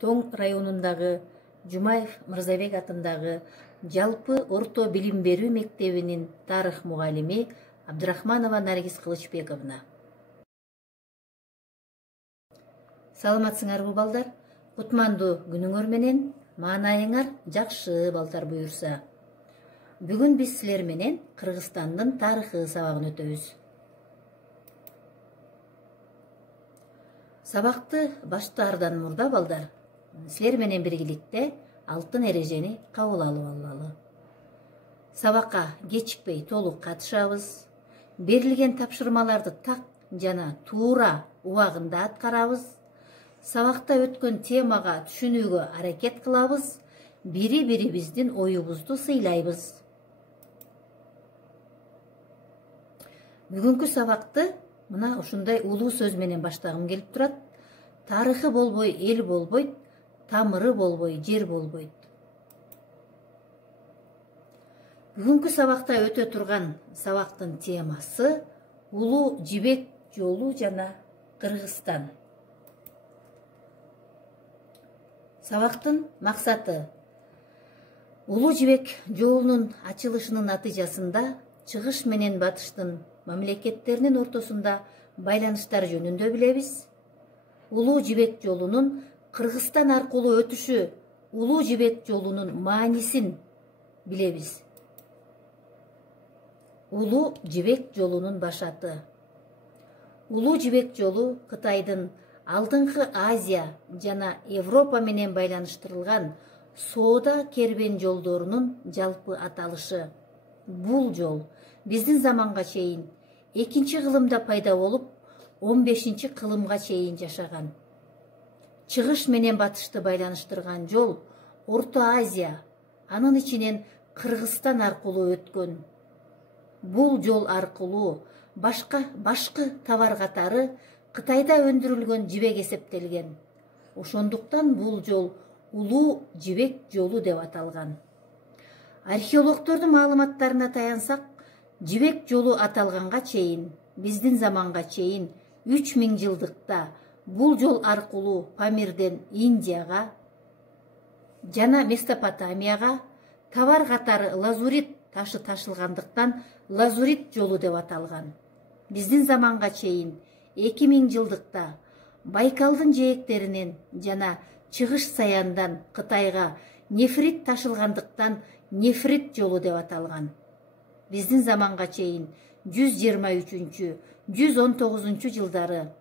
Тоң районундагы Жумаев Мырзабек атындагы жалпы орто билим берүү мектебинин тарых мугалими Абдрахманова Наргиз Кылычбековна. Саламатсыңарбы балдар? Кутмандуу күнүңөр менен, маанайыңар жакшы балдар буюрса. Бүгүн биз силер менен Кыргызстандын тарыхы сабагын өтөбүз. Сабакты баштаардан мурда балдар, силер менен биргиликте алтын эрежени кабыл алып алалы. Сабакка кечикпей толук катышабыз. Берилген тапшырмаларды так жана туура убагында аткарабыз. Сабакта өткөн темага түшүнүүгө аракет кылабыз. Бири-бирибиздин оюбузду сыйлайбыз. Бүгүнкү сабакты мына ушундай улуу сөз менен баштагым келип турат. Тарыхы болбой эл болбойт, тамыры болбой жер болбойт. Бүгүнкү сабакта өтө турган сабактын темасы Улуу Жибек жолу жана Кыргызстан. Сабактын максаты Улуу Жибек жолунун ачылышынын натыйжасында чыгыш менен батыштын мамлекеттеринин ортосунда байланыштар жөнүндө билебиз. Улуу Жибек жолунун Кыргызстан аркылуу өтүшү, Улуу Жибек жолунун маанисин билебиз. Улуу Жибек жолунун башаты. Улуу Жибек жолу Кытайдын алдыңкы Азия жана Европа менен байланыштырылган соода кербен жолдорунун жалпы аталышы. Бул жол биздин заманга чейин 2-кылымда пайда болуп, 15-кылымга чейин жашаган. Чыгыш менен батышты байланыштырган жол Орто Азия, анын ичинен Кыргызстан аркылуу өткөн. Бул жол аркылуу башкы товар катары Кытайда өндүрүлгөн жибек эсептелген. Ошондуктан бул жол Улуу Жибек жолу деп аталган. Археологдордун маалыматтарына таянсак, Жибек жолу аталганга чейин, биздин заманга чейин 3000 жылдыкта бул жол аркылуу Памирден Индияга жана Месопотамияга товар катары лазурит ташы ташылгандыктан лазурит жолу деп аталган. Биздин заманга чейин 2000 жылдыкта Байкалдын жээктеринен жана Чыгыш Саяндан Кытайга нефрит ташылгандыктан нефрит жолу деп аталган. Биздин заманга чейин 123-119 жылдары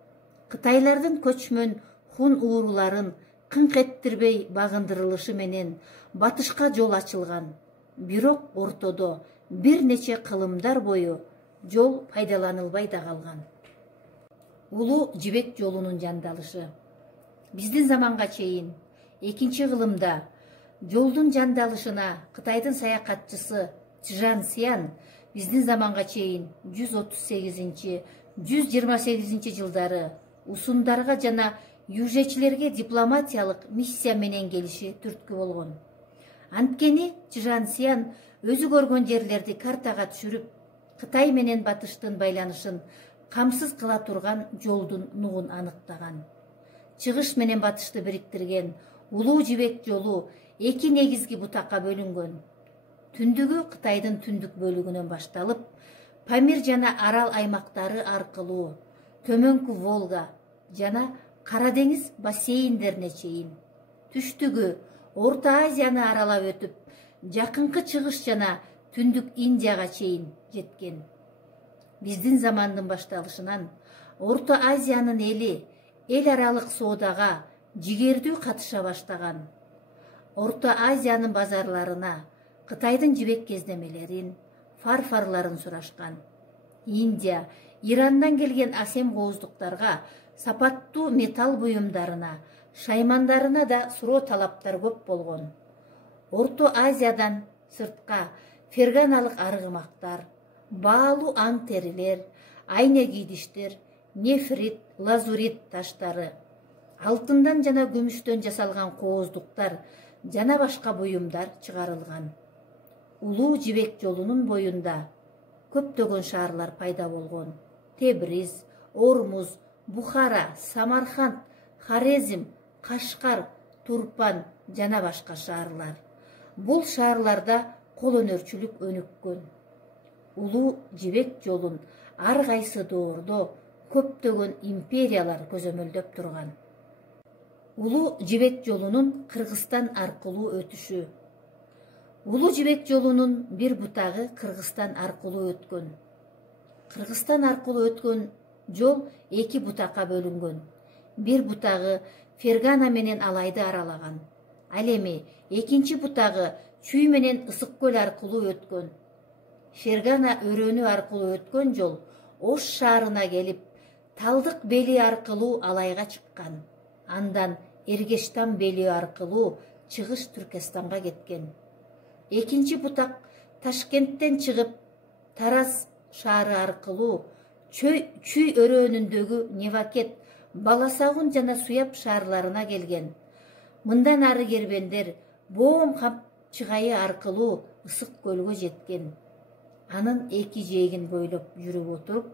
Кытайлардын көчмөн хун ууруларын кыңк эттирбей багындырылышы менен батышка жол ачылган. Бирок ортодо бир нече кылымдар бою жол пайдаланылбай да калган. Улуу Жибек жолунун жандалышы. Биздин заманга чейин 2-кылымда жолдун жандалышына Кытайдын саякатчысы Чжан Сян биздин заманга чейин 138-128 жылдары усундарга жана южечилерге дипломатиялык миссия менен келиши түрткү болгон. Анткени Чжан Сян өзү көргөн жерлерди картага түшүрүп, Кытай менен батыштын байланышын камсыз кыла турган жолдун нугун аныктаган. Чыгыш менен батышты бириктирген Улуу Жибек жолу 2 негизги бутакка бөлүнгөн. Түндүгү Кытайдын түндүк бөлүгүнөн башталып, Памир жана Арал аймактары аркылуу Төмөнкү Волга жана Кара деңиз бассейндерине чейин, түштүгү Орто Азияны аралап өтүп, жакынкы Чыгыш жана Түндүк Индияга чейин жеткен. Биздин замандын башталышынан Орто Азиянын эли эл аралык соодага жигердүү катыша баштаган. Орто Азиянын базарларына Кытайдын жибек кездемелерин, фарфарларын сурашкан. Индия, Ирандан келген асем кооздуктарга, сапаттуу металл буюмдарына, шаймандарына да суроо талаптар көп болгон. Орто Азиядан сыртка ферганалык аргымактар, баалуу аң терилер, айне кийдиштер, нефрит, лазурит таштары, алтындан жана күмүштөн жасалган кооздуктар жана башка буюмдар чыгарылган. Улуу Жибек жолунун боюнда көптөгөн шаарлар пайда болгон. Тебриз, Ормуз, Бухара, Самарканд, Хорезм, Кашкар, Турпан жана башка шаарлар. Бул шаарларда кол өнөрчүлүк өнүккөн. Улуу жибек жолун ар кайсы доордо көптөгөн империялар көзөмөлдөп турган. Улуу жибек жолунун Кыргызстан аркылуу өтүшү. Улуу жибек жолунун бир бутагы Кыргызстан аркылуу өткөн. Кыргызстан аркылуу өткөн жол эки бутакка бөлүнгөн. Бир бутагы Фергана менен Алайды аралаган. Ал эми экинчи бутагы Чүй менен Ысык көл аркылуу өткөн. Фергана өрөөнү аркылуу өткөн жол Ош шаарына келип, Талдык бели аркылуу Алайга чыккан. Андан Эргештан бели аркылуу Чыгыш Түркестанга кеткен. Экинчи бутак Ташкенттен чыгып, Тараз шаары аркылуу Чүй өрөөнүндөгү Невакет, Баласагун жана Суяб шаарларына келген. Мындан ары кербендер Боом Камчыгайы аркылуу Ысык көлгө жеткен. Анын эки жээгин бойлоп жүрүп отуруп,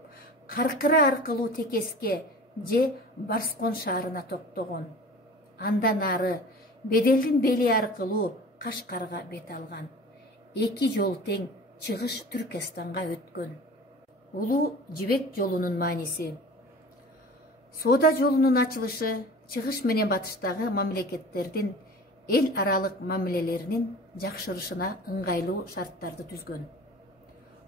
Каркыра аркылуу Текеске же Барскон шаарына токтогон. Андан ары Беделдин бели аркылуу Кашкарга бет алган. Эки жол тең Чыгыш Түркестанга өткөн. Улуу жибек жолунун мааниси. Соода жолунун ачылышы чыгыш менен батыштагы мамлекеттердин эл аралык мамилелеринин жакшырышына ыңгайлуу шарттарды түзгөн.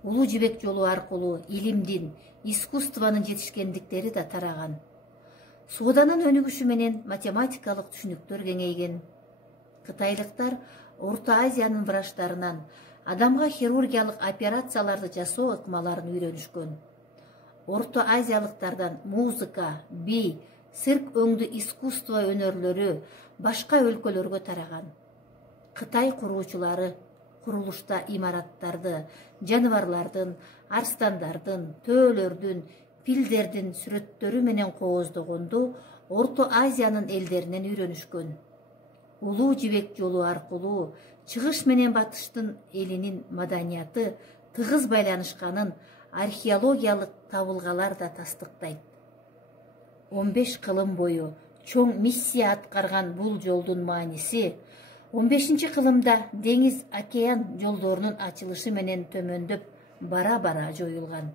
Улуу жибек жолу аркылуу илимдин, искусствонун жетишкендиктери да тараган. Сооданын өнүгүшү менен математикалык түшүнүктөр кеңейген. Кытайлыктар Орто Азиянын врачтарынан адамга хирургиялык операцияларды жасоо ыкмаларын үйрөнүшкөн. Орто Азиялыктардан музыка, би, цирк өңдү искусство өнөрлөрү башка өлкөлөргө тараган. Кытай куруучулары курулушта имараттарды, жаныбарлардын, арстандардын, төөлөрдүн, пилдердин сүрөттөрү менен кооздогонду Орто Азиянын элдеринен үйрөнүшкөн. Улуу жибек жолу аркылуу чыгыш менен батыштын элинин маданияты тыгыз байланышканын археологиялык табылгалар да тастыктайт. 15 кылым бою чоң миссия аткарган бул жолдун мааниси 15-кылымда деңиз-океан жолдорунун ачылышы менен төмөндөп бара-бара жоюлган.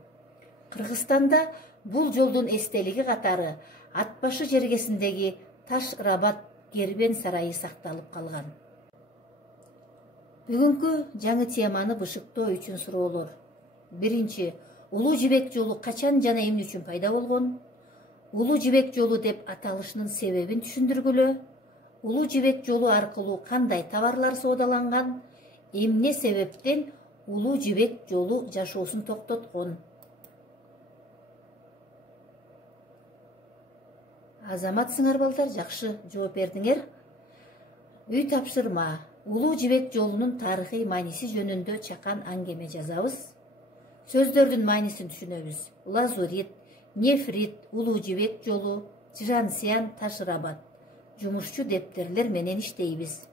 Кыргызстанда бул жолдун эстелиги катары Ат башы жергесиндеги Таш Рабат Кербен сарайы сакталып калган. Бүгүнкү жаңы теманы бышыктоо үчүн суроолор. Биринчи, улуу жибек жолу качан жана эмне үчүн пайда болгон? Улуу жибек жолу деп аталышынын себебин түшүндүргүлө. Улуу жибек жолу аркылуу кандай товарлар соодаланган? Эмне себептен улуу жибек жолу жашоосун токтоткон? Азаматсыңар балдар, жакшы жооп бердиңер. Үй тапшырма. Улуу жибек жолунун тарыхый мааниси жөнүндө чакан аңгеме жазабыз. Сөздөрдүн маанисин түшүнөбүз. Лазурит, нефрит, улуу жибек жолу, Чжансян, Таш Рабат. Жумушчу дептерлер менен иштейбиз.